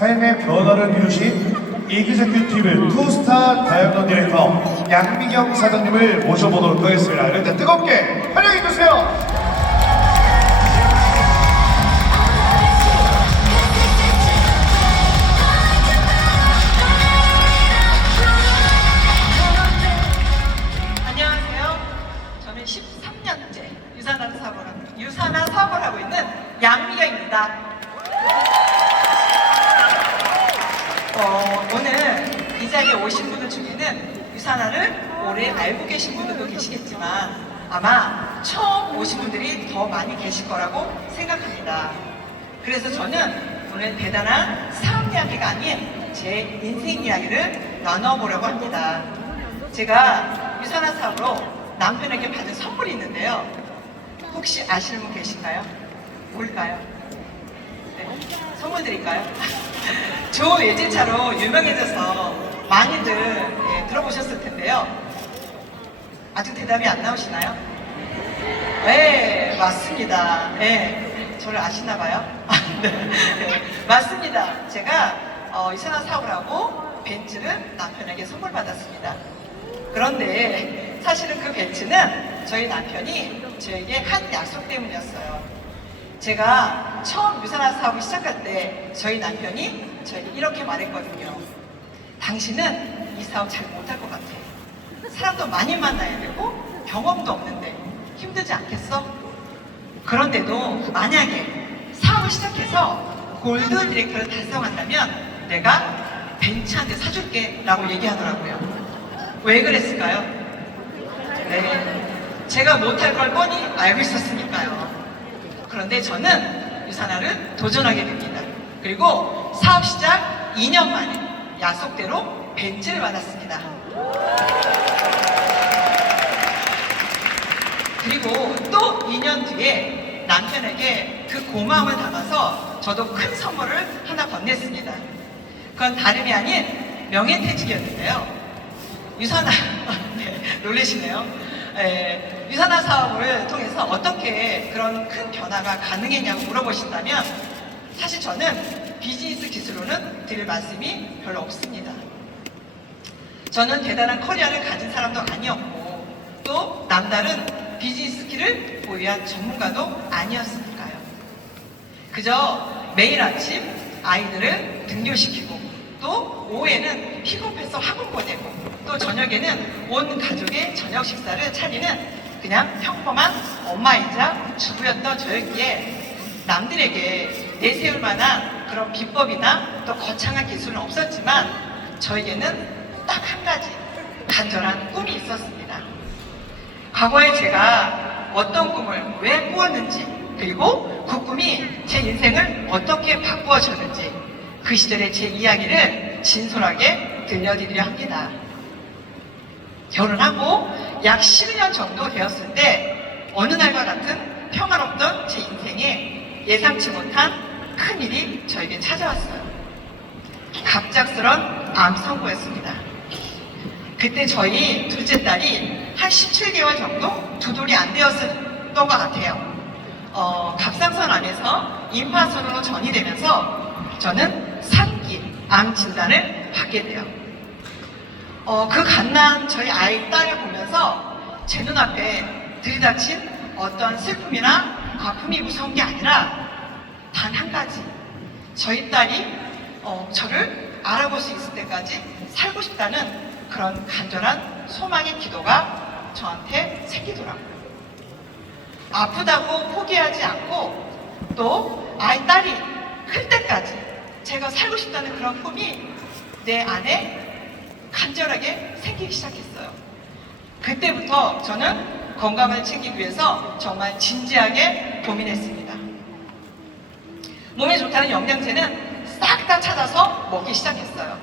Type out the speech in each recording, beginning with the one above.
삶의 변화를 이루신 이그제큐티브 투스타 다이어트 디렉터 양미경 사장님을 모셔보도록 하겠습니다. 일단 뜨겁게 환영해주세요. 안녕하세요. 저는 13년째 유산화 사업을 하고 있는 양미경입니다. 오늘 이 자리에 오신 분들 중에는 유산화를 오래 알고 계신 분들도 계시겠지만 아마 처음 오신 분들이 더 많이 계실 거라고 생각합니다. 그래서 저는 오늘 대단한 사업 이야기가 아닌 제 인생 이야기를 나눠보려고 합니다. 제가 유산화 사업으로 남편에게 받은 선물이 있는데요. 혹시 아시는 분 계신가요? 뭘까요? 네, 선물 드릴까요? 좋은 외제차로 유명해져서 많이들 들어보셨을 텐데요. 아직 대답이 안 나오시나요? 네, 맞습니다. 네, 저를 아시나 봐요? 네, 맞습니다. 제가 유산화 사업을 하고 벤츠를 남편에게 선물 받았습니다. 그런데 사실은 그 벤츠는 저희 남편이 저에게 한 약속 때문이었어요. 제가 처음 유산화 사업을 시작할 때 저희 남편이 저에게 이렇게 말했거든요. 당신은 이 사업 잘 못할 것 같아. 사람도 많이 만나야 되고 경험도 없는데 힘들지 않겠어? 그런데도 만약에 사업을 시작해서 골드 디렉터를 달성한다면 내가 벤츠 한 대 사줄게 라고 얘기하더라고요. 왜 그랬을까요? 네, 제가 못할 걸 뻔히 알고 있었으니까요. 그런데 저는 유산화를 도전하게 됩니다. 그리고 사업 시작 2년 만에 약속대로 벤츠를 받았습니다. 그리고 또 2년 뒤에 남편에게 그 고마움을 담아서 저도 큰 선물을 하나 건넸습니다. 그건 다름이 아닌 명예퇴직이었는데요. 유산화, 네, 놀라시네요. 네, 유산화 사업을 통해서 어떻게 그런 큰 변화가 가능했냐고 물어보신다면 사실 저는 비즈니스 기술로는 드릴 말씀이 별로 없습니다. 저는 대단한 커리어를 가진 사람도 아니었고 또 남다른 비즈니스 스킬을 보유한 전문가도 아니었으니까요. 그저 매일 아침 아이들을 등교시키고 또 오후에는 픽업해서 학원 보내고 또 저녁에는 온 가족의 저녁 식사를 차리는 그냥 평범한 엄마이자 주부였던 저였기에 남들에게 내세울 만한 그런 비법이나 또 거창한 기술은 없었지만 저에게는 딱 한 가지 간절한 꿈이 있었습니다. 과거에 제가 어떤 꿈을 왜 꾸었는지 그리고 그 꿈이 제 인생을 어떻게 바꾸어 줬는지 그 시절의 제 이야기를 진솔하게 들려드리려 합니다. 결혼하고 약 12년 정도 되었을 때 어느 날과 같은 평화롭던 제 인생에 예상치 못한 큰일이 저에게 찾아왔어요. 갑작스런 암 선고였습니다. 그때 저희 둘째 딸이 한 17개월 정도 두 돌이 안 되었던 것 같아요. 갑상선 암에서 임파선으로 전이되면서 저는 3기 암 진단을 받게 돼요. 그 갓난 저희 아이 딸을 보면서 제 눈앞에 들이닥친 어떤 슬픔이나 아픔이 무서운 게 아니라 단 한 가지 저희 딸이 저를 알아볼 수 있을 때까지 살고 싶다는 그런 간절한 소망의 기도가 저한테 생기더라고요. 아프다고 포기하지 않고 또 아이 딸이 클 때까지 제가 살고 싶다는 그런 꿈이 내 안에 간절하게 생기기 시작했어요. 그때부터 저는 건강을 챙기기 위해서 정말 진지하게 고민했습니다. 몸에 좋다는 영양제는 싹 다 찾아서 먹기 시작했어요.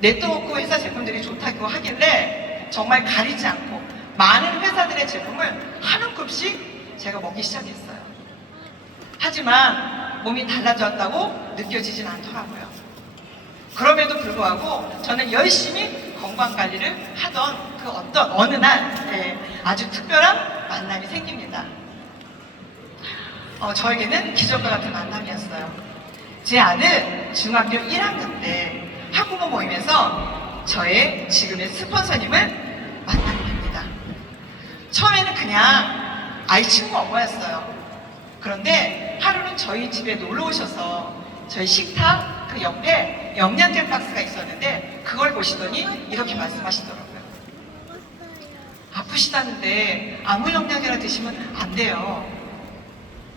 네트워크 회사 제품들이 좋다고 하길래 정말 가리지 않고 많은 회사들의 제품을 한 움큼씩 제가 먹기 시작했어요. 하지만 몸이 달라졌다고 느껴지진 않더라고요. 그럼에도 불구하고 저는 열심히 건강관리를 하던 그 어느 날 아주 특별한 만남이 생깁니다. 저에게는 기적과 같은 만남이었어요. 제 아들 중학교 1학년 때 학부모 모임에서 저의 지금의 스폰서님을 만나게 됩니다. 처음에는 그냥 아이 친구 엄마였어요. 그런데 하루는 저희 집에 놀러 오셔서 저희 식탁 그 옆에 영양제 박스가 있었는데 그걸 보시더니 이렇게 말씀하시더라고요. 아프시다는데 아무 영양제나 드시면 안 돼요.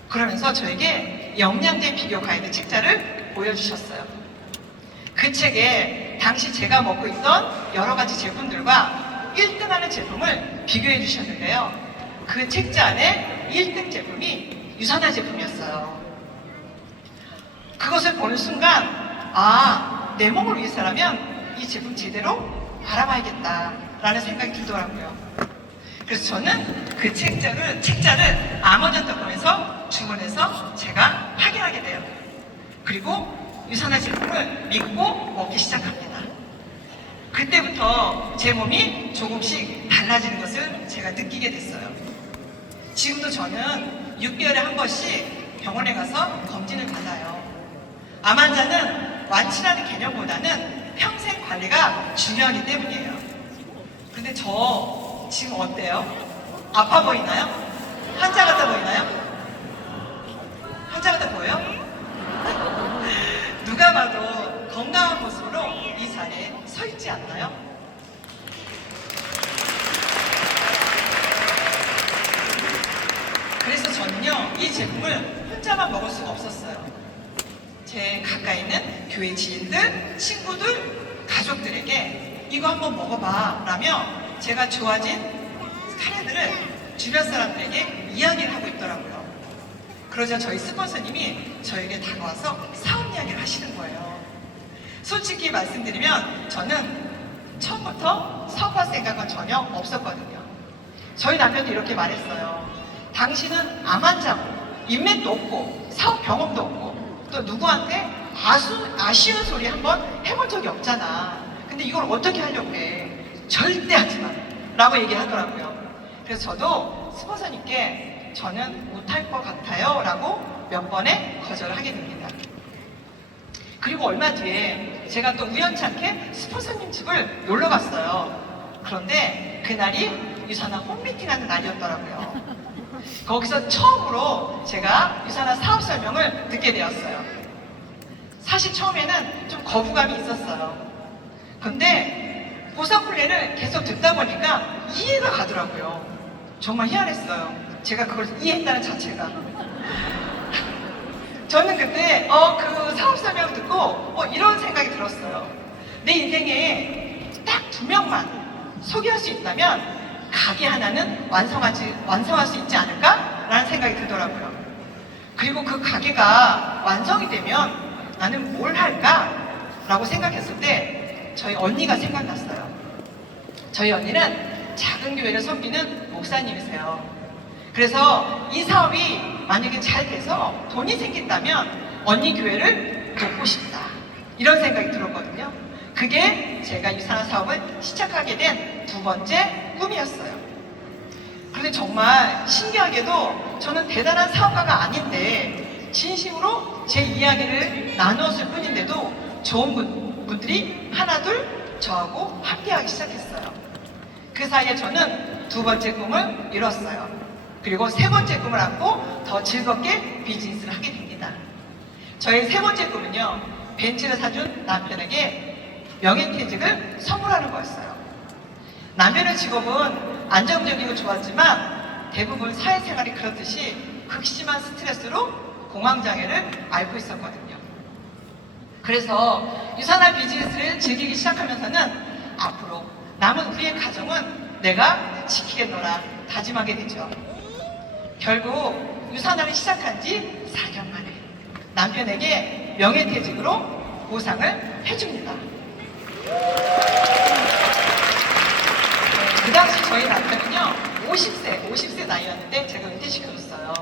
그러면서 저에게 영양제 비교 가이드 책자를 보여주셨어요. 그 책에 당시 제가 먹고 있던 여러 가지 제품들과 1등하는 제품을 비교해 주셨는데요. 그 책자 안에 1등 제품이 유산화 제품이었어요. 그것을 보는 순간 내 몸을 위해서라면 이 제품 제대로 알아봐야겠다라는 생각이 들더라고요. 그래서 저는 그 책자를 아마존닷컴에서 주문해서 제가 확인하게 돼요. 그리고 유산화 제품을 믿고 먹기 시작합니다. 그때부터 제 몸이 조금씩 달라지는 것을 제가 느끼게 됐어요. 지금도 저는 6개월에 한 번씩 병원에 가서 검진을 받아요. 암 환자는 완치라는 개념보다는 평생 관리가 중요하기 때문이에요. 근데 저 지금 어때요? 아파 보이나요? 환자 같아 보이나요? 환자 같아 보여요? 누가 봐도 건강한 모습으로 이 자리에 서 있지 않나요? 그래서 저는요, 이 제품을 혼자만 먹을 수가 없었어요. 제 가까이 있는 교회 지인들, 친구들, 가족들에게 이거 한번 먹어봐 라며 제가 좋아진 카레들을 주변 사람들에게 이야기를 하고 있더라고요. 그러자 저희 스폰서님이 저에게 다가와서 사업 이야기를 하시는 거예요. 솔직히 말씀드리면 저는 처음부터 사업할 생각은 전혀 없었거든요. 저희 남편도 이렇게 말했어요. 당신은 암 환자고 인맥도 없고 사업 경험도 없고 또 누구한테 아쉬운 소리 한번 해본 적이 없잖아. 근데 이걸 어떻게 하려고 해? 절대 하지 마 라고 얘기를 하더라고요. 그래서 저도 스폰서님께 저는 못할 것 같아요 라고 몇 번에 거절을 하게 됩니다. 그리고 얼마 뒤에 제가 또 우연찮게 스폰서님 집을 놀러 갔어요. 그런데 그날이 유산화 홈미팅하는 날이었더라고요. 거기서 처음으로 제가 유산화 사업 설명을 듣게 되었어요. 사실 처음에는 좀 거부감이 있었어요. 근데 보상 플랜을 계속 듣다 보니까 이해가 가더라고요. 정말 희한했어요. 제가 그걸 이해했다는 자체가. 저는 그때 그 사업 설명을 듣고 이런 생각이 들었어요. 내 인생에 딱 2명만 소개할 수 있다면 가게 하나는 완성할 수 있지 않을까? 라는 생각이 들더라고요. 그리고 그 가게가 완성이 되면 나는 뭘 할까? 라고 생각했을 때 저희 언니가 생각났어요. 저희 언니는 작은 교회를 섬기는 목사님이세요. 그래서 이 사업이 만약에 잘 돼서 돈이 생긴다면 언니 교회를 돕고 싶다. 이런 생각이 들었거든요. 그게 제가 유산화 사업을 시작하게 된 2번째 꿈이었어요. 그런데 정말 신기하게도 저는 대단한 사업가가 아닌데 진심으로 제 이야기를 나누었을 뿐인데도 좋은 분들이 하나둘 저하고 함께하기 시작했어요. 그 사이에 저는 2번째 꿈을 이뤘어요. 그리고 3번째 꿈을 안고 더 즐겁게 비즈니스를 하게 됩니다. 저의 3번째 꿈은요, 벤츠를 사준 남편에게 명예퇴직을 선물하는 거였어요. 남편의 직업은 안정적이고 좋았지만 대부분 사회생활이 그렇듯이 극심한 스트레스로 공황장애를 앓고 있었거든요. 그래서 유산화 비즈니스를 즐기기 시작하면서는 앞으로 남은 우리의 가정은 내가 지키겠노라 다짐하게 되죠. 결국 유산화를 시작한 지 4년 만에 남편에게 명예퇴직으로 보상을 해줍니다. 그 당시 저희 남편은요 50세 나이였는데 제가 은퇴시켜줬어요.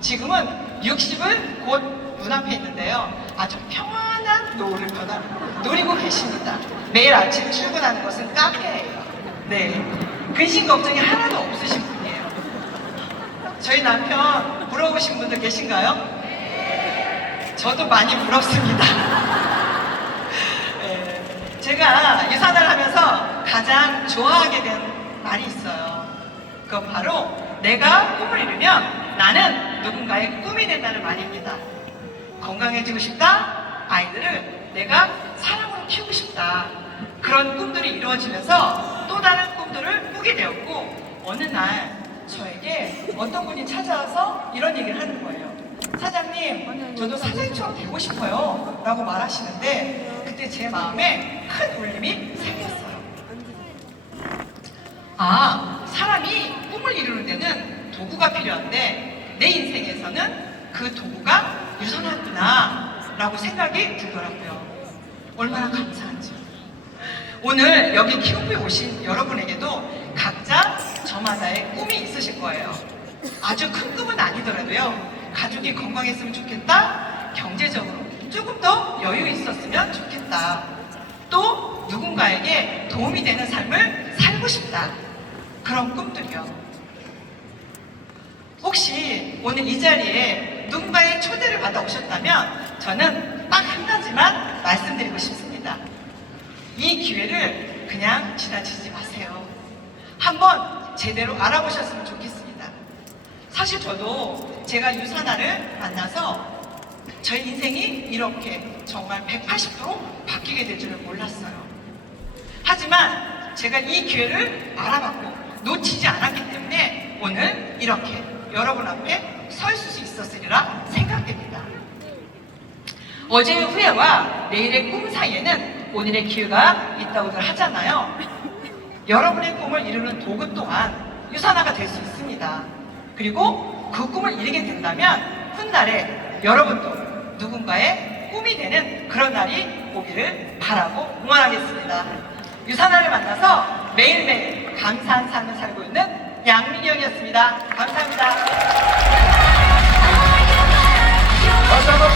지금은 60을 곧 눈앞에 있는데요, 아주 평안한 노후를 누리고 계십니다. 매일 아침 출근하는 것은 카페예요. 네, 근심 걱정이 하나도 없으신 분이에요. 저희 남편 부러우신 분들 계신가요? 저도 많이 부럽습니다. 예, 제가 유산을 하면서 가장 좋아하게 된 말이 있어요. 그건 바로 내가 꿈을 이루면 나는 누군가의 꿈이 된다는 말입니다. 건강해지고 싶다? 아이들을 내가 사랑으로 키우고 싶다. 그런 꿈들이 이루어지면서 또 다른 꿈들을 꾸게 되었고, 어느 날 저에게 어떤 분이 찾아와서 이런 얘기를 하는 거예요. 사장님, 저도 사장님처럼 되고 싶어요 라고 말하시는데, 그때 제 마음에 큰 울림이 생겼어요. 아, 사람이 꿈을 이루는 데는 도구가 필요한데 내 인생에서는 그 도구가 유산하구나 라고 생각이 들더라고요. 얼마나 감사한지. 오늘 여기 키움프에 오신 여러분에게도 각자 저마다의 꿈이 있으실 거예요. 아주 큰 꿈은 아니더라도요, 가족이 건강했으면 좋겠다, 경제적으로 조금 더 여유 있었으면 좋겠다, 또 누군가에게 도움이 되는 삶을 살고 싶다, 그런 꿈들이요. 혹시 오늘 이 자리에 누군가의 초대를 받아 오셨다면 저는 딱 한 가지만 말씀드리고 싶습니다. 이 기회를 그냥 지나치지 마세요. 한번 제대로 알아보셨으면 좋겠습니다. 사실 저도 제가 유산아를 만나서 저의 인생이 이렇게 정말 180도로 바뀌게 될 줄은 몰랐어요. 하지만 제가 이 기회를 알아봤고 놓치지 않았기 때문에 오늘 이렇게 여러분 앞에 서 있을 수 있었으리라 생각됩니다. 어제의 후회와 내일의 꿈 사이에는 오늘의 기회가 있다고들 하잖아요. 여러분의 꿈을 이루는 도구 또한 유산화가 될 수 있습니다. 그리고 그 꿈을 이루게 된다면 훗날에 여러분도 누군가의 꿈이 되는 그런 날이 오기를 바라고 응원하겠습니다. 유산화를 만나서 매일매일 감사한 삶을 살고 있는 양민경이었습니다. 감사합니다. 다시 한번